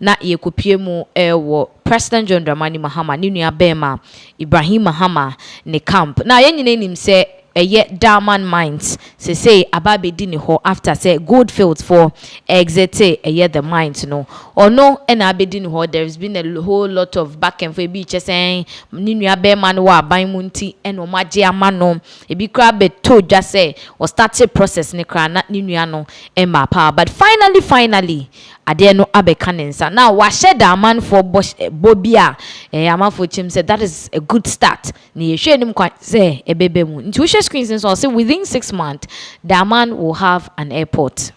na yekopie mu wo President John Dramani Mahama ni nua bema Ibrahim Mahama ne camp na yenyine nim se Diamond Mines say ababe di ne ho after say Goldfields for exit the mines no or no and abedi ne ho. There's been a whole lot of back and forth be saying ni nua bema no wa ban mu nti and o magye ama no e bi kra be to just say or started process ne kra na ni nua no emma power but finally ade no abeka ne nsa now wa share Diamond for bobia amafo chim said that is a good start ni yehwe nim kwa say ebebe mu nti wo screens and so say within 6 months Diamond will have an airport.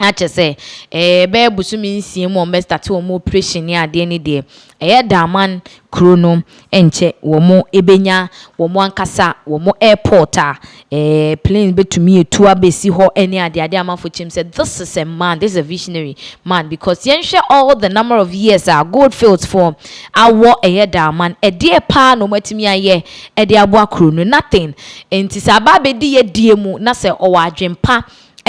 Ache say be busumi nsie mu o start wo operation ni ade ni de Diamond krono enche wo mo ebenya wo mo ankasa wo mo airport plane betumi etu abesi ho any ade amafo chim said this is a man, this is a visionary man because yen share all the number of years Goldfields for awo Diamond de pa no matimi aye de abo akrono nothing enti saba be di ye die mu na se o wadwempa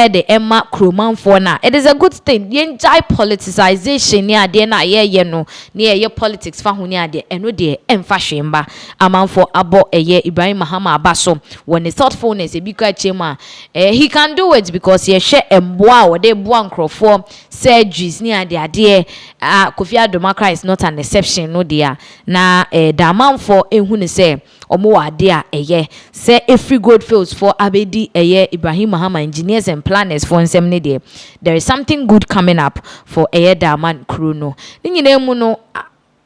the Emma Crewman for now. It is a good thing. Yenjai politicization near de na ye no near your politics for hunia de and no de emfashimba amount for abo Ibrahim Mahama abaso when the thoughtfulness a big chema he can do it because he share emboa or de buan for surgeries near the idea Kofi Addo is not an exception no dear na the amount for ehunu say omo ade say every Goldfields for abedi Ibrahim Mahama engineers and planners for nsem ne there is something good coming up for Diamond crew no nyine mu no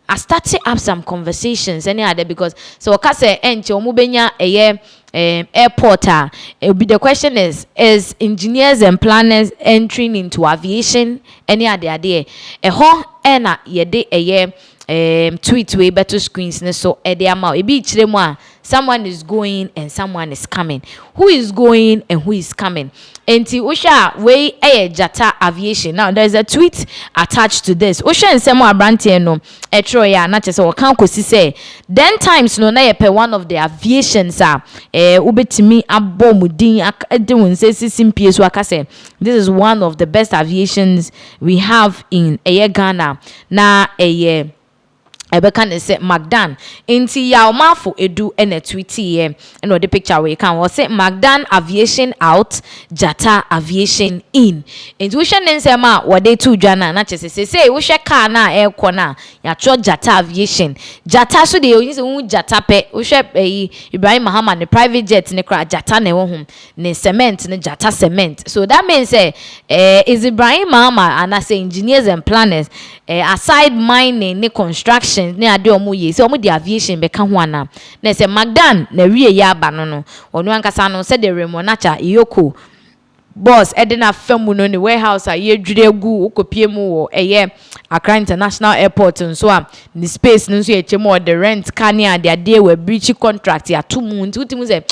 I started up some conversations any other because so waka say enche omo benya airport the question is engineers and planners entering into aviation any other idea ho na yede tweet way better screens so ama e bi chire mu a someone is going and someone is coming. Who is going and who is coming? Enti usha we Jata Aviation. Now there is a tweet attached to this. Usha nsemo abrante no etro ya na chese wakan kosi say then times no na yepe one of the aviations ubetimi abomudin ade wonse simpie so aka say this is one of the best aviations we have in Ghana. Na Ebeka say Magdan inti ya omafo edu ene tweet ye eno the picture we can was say Magdan Aviation out Jata Aviation in intuition nsema wode tu dwana na chese say wo hwe car na ekọ na ya cho Jata Aviation Jata so de onyi se wu Jata pe wo hwe Ibrahim Mahama ne private jet ne kra Jata na wo hum ne cement ne Jata cement so that means say is Ibrahim Mahama and say engineers and planners aside mining ne construction ne ade omo ye se omo di aviation be ka ho ana na se Magdan na wie ya aba no onu ankasa no se de remonacha iyoko boss edina famu no ne warehouse a ye dwure gu okopie mu wo Accra International Airport nso a ni space nso ye chemo the rent car ne ade we breach contract ya tumu ntimu se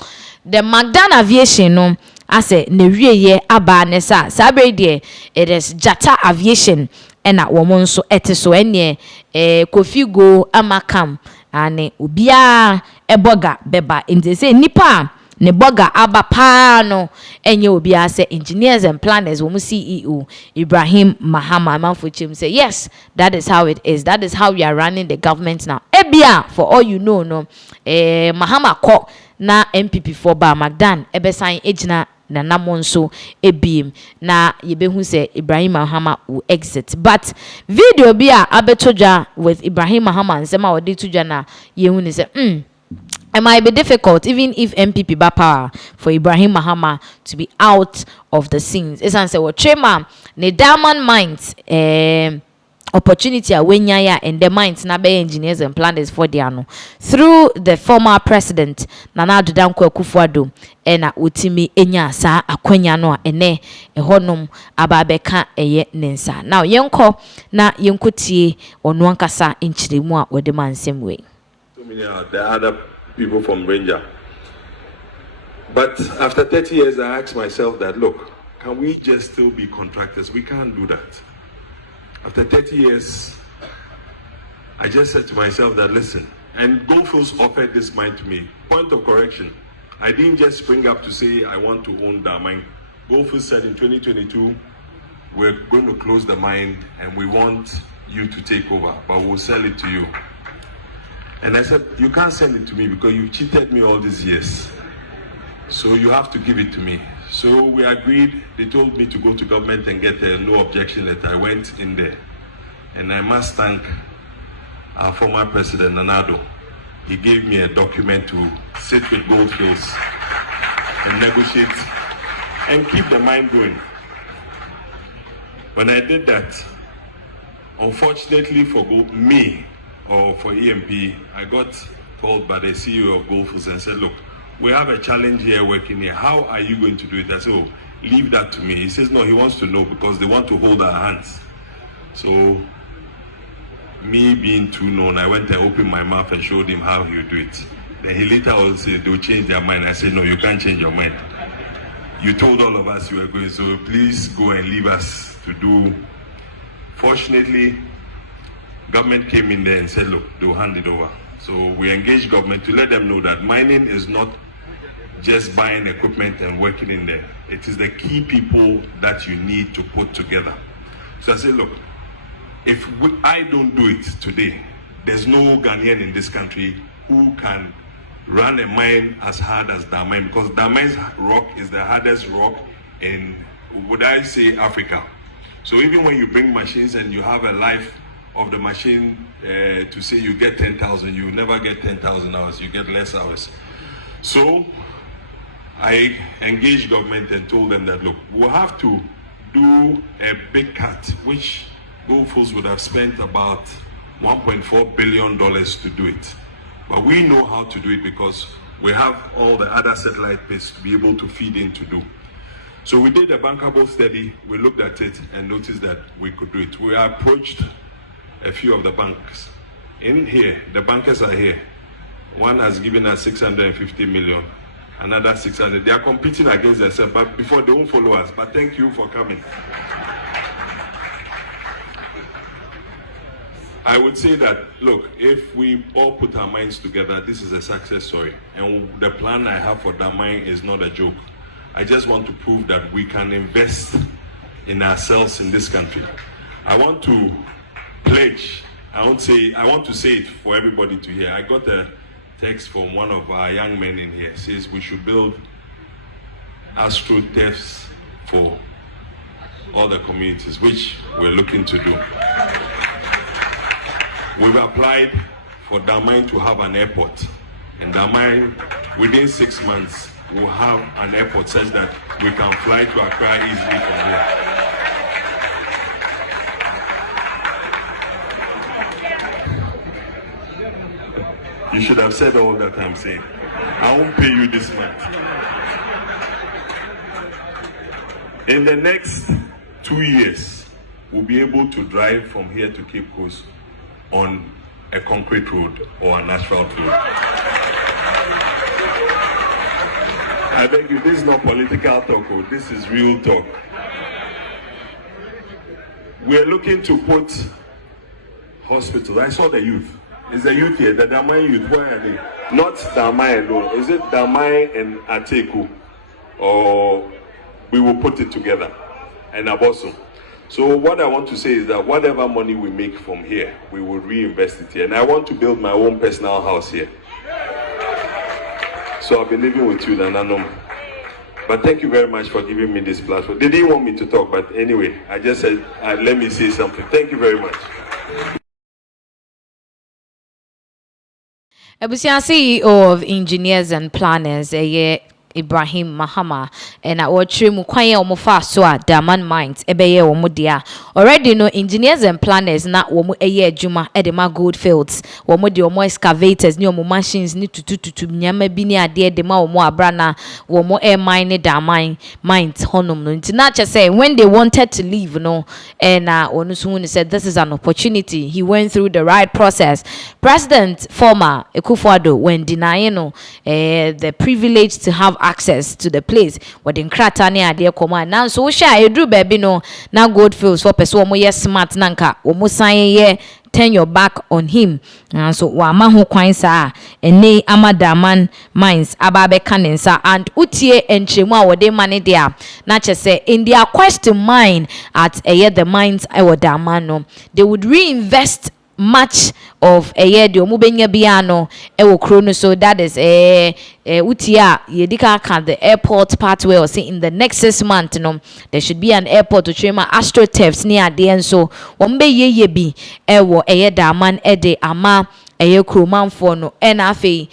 the Magdan Aviation no ase na wie ye aba ne sa sabe de it is Jata Aviation ena womo nso so ene Kofi go amakam ane obia eboga beba nti say nipa ne boga aba pa no enye obia say engineers and planners womu CEO Ibrahim Mahama manfochim say yes that is how it is, that is how we are running the government now. Ebia for all you know no Mahama ko na MPP for ba Magdan ebesan ejina na namonso ebim na yebehu say Ibrahim Mahama will exit but video bia abetoja with Ibrahim Mahama nsema odi tuja na yehu ni say it might be difficult even if MPP ba power for Ibrahim Mahama to be out of the scenes. It's answer what Chema ne Diamond Mines opportunity awenya ya and the mines na be engineers and planners for diano through the former president Nana Addo Dankwa Akufo-Addo ena utimi enya sa akwanya no a ene ehonom ababeka eye nensa now yenko na yenkotie onu ankasa enchiremu a wode mansem we so many are the other people from Ranger, but after 30 years I asked myself that look, can we just still be contractors? We can't do that. After 30 years, I just said to myself that, listen, and Goldfields offered this mine to me. Point of correction, I didn't just spring up to say I want to own that mine. Goldfields said in 2022, we're going to close the mine and we want you to take over, but we'll sell it to you. And I said, you can't sell it to me because you cheated me all these years. So you have to give it to me. So we agreed. They told me to go to government and get a no objection letter. I went in there. And I must thank our former president, Nanado. He gave me a document to sit with Goldfields and negotiate and keep the mine going. When I did that, unfortunately for me or for EMP, I got called by the CEO of Goldfields and said, look, we have a challenge here working here. How are you going to do it? I said, oh, leave that to me. He says, no, he wants to know because they want to hold our hands. So, me being too known, I went and opened my mouth and showed him how he would do it. Then he later on said, they'll change their mind. I said, no, you can't change your mind. You told all of us you were going, so please go and leave us to do. Fortunately, government came in there and said, look, they'll hand it over. So we engaged government to let them know that mining is not just buying equipment and working in there. It is the key people that you need to put together. So I said, look, if I don't do it today, there's no Ghanaian in this country who can run a mine as hard as that mine, because that mine's rock is the hardest rock in, would I say, Africa. So even when you bring machines and you have a life of the machine to say you get 10,000, you never get 10,000 hours, you get less hours. So I engaged government and told them that, look, we'll have to do a big cut, which Goldfields would have spent about $1.4 billion to do it. But we know how to do it because we have all the other satellite pits to be able to feed in to do. So we did a bankable study, we looked at it and noticed that we could do it. We approached a few of the banks. In here, the bankers are here. One has given us 650 million, another 600. They are competing against themselves, but before they won't follow us. But thank you for coming. I would say that, look, if we all put our minds together, this is a success story. And the plan I have for that mine is not a joke. I just want to prove that we can invest in ourselves in this country. I want to pledge, I want to say it for everybody to hear. I got a text from one of our young men in here. It says we should build astroturfs for all the communities, which we're looking to do. We've applied for Damine to have an airport. And Damine, within 6 months, will have an airport such that we can fly to Accra easily from here. You should have said all that I'm saying. I won't pay you this month. In the next 2 years, we'll be able to drive from here to Cape Coast on a concrete road or an asphalt road. I beg you, this is not political talk, this is real talk. We're looking to put hospitals. I saw the youth. Is the youth here? The Damai youth, where are they? Not Damai alone. Is it Damai and Ateku? Or we will put it together. And Aboso. So what I want to say is that whatever money we make from here, we will reinvest it here. And I want to build my own personal house here. So I've been living with you, Nananom. But thank you very much for giving me this platform. They didn't want me to talk, but anyway, I just said, let me say something. Thank you very much. Abusia CEO of Engineers and Planners, Ibrahim Mahama and watching mu kwan ya omofa so a Diamond Mines ebeye wo dia already no engineers and planners na wo mu eye adwuma edema gold fields wo mu de omo excavators ni omo machines ni tutututu nyama bi ni ade edema wo mu abra na wo mu air mine Diamond Mines honum no nti na che say when they wanted to leave no and Onusuhuni said this is an opportunity. He went through the right process. President former Ekufuado when denying no the privilege to have access to the place what in kratane ade command now so sha edru baby no na gold fields for person omo yes smart nanka omo san ye turn your back on him. And so wama ho kwan sa ene amadaman mines ababe kanensa and utie entremu a wode mane dia na chese in their quest to mine at the mines daman no, they would reinvest much of a year the omubenya biano krono. So that is utia yedika can the airport pathway or say in the next 6 months there should be an airport to train my astroturfs near the end. So wombe ye bi daman de ama kroman for no NFA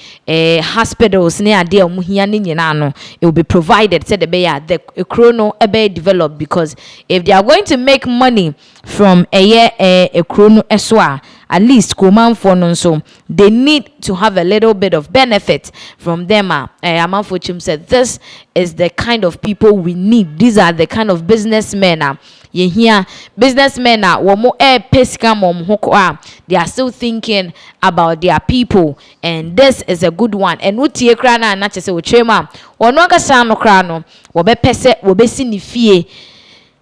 hospitals near the omuhiani nyina no, it will be provided said the chrono developed, because if they are going to make money from a chrono eswa, at least kroman for no, so they need to have a little bit of benefit from them. Amanfo Chim said this is the kind of people we need. These are the kind of businessmen you hear businessmen womo pesika mom hoko they are still thinking about their people, and this is a good one. And utie kra na na chese wo trema wono akasa no kra no wo be pese wo be si ni fie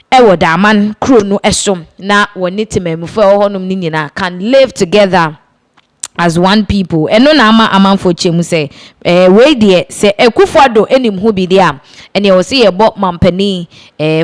ewo daman kro no esom na woni temamufo honom ni nyina can live together as one people. Eno na amanfo chemu say we de say Akufo-Addo enim ho bi de a ene o say ebo mampani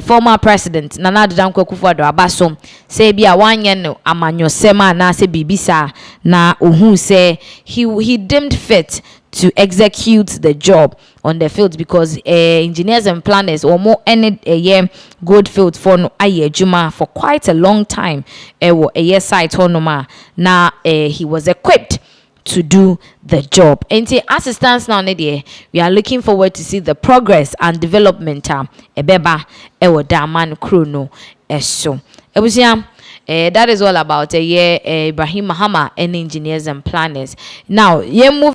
former president Nana Addo Dankwa Akufo-Addo abasom say bia wanye no amanyosema na say bibisa na ohun say he deemed fit to execute the job on the field, because engineers and planners or more any year good field for no aye juma for quite a long time a year site honoma now he was equipped to do the job. And as it stands now, we are looking forward to see the progress and development ebeba ewo daman chrono eso ebusia. That is all about Ibrahim Mahama and engineers and planners. Now, move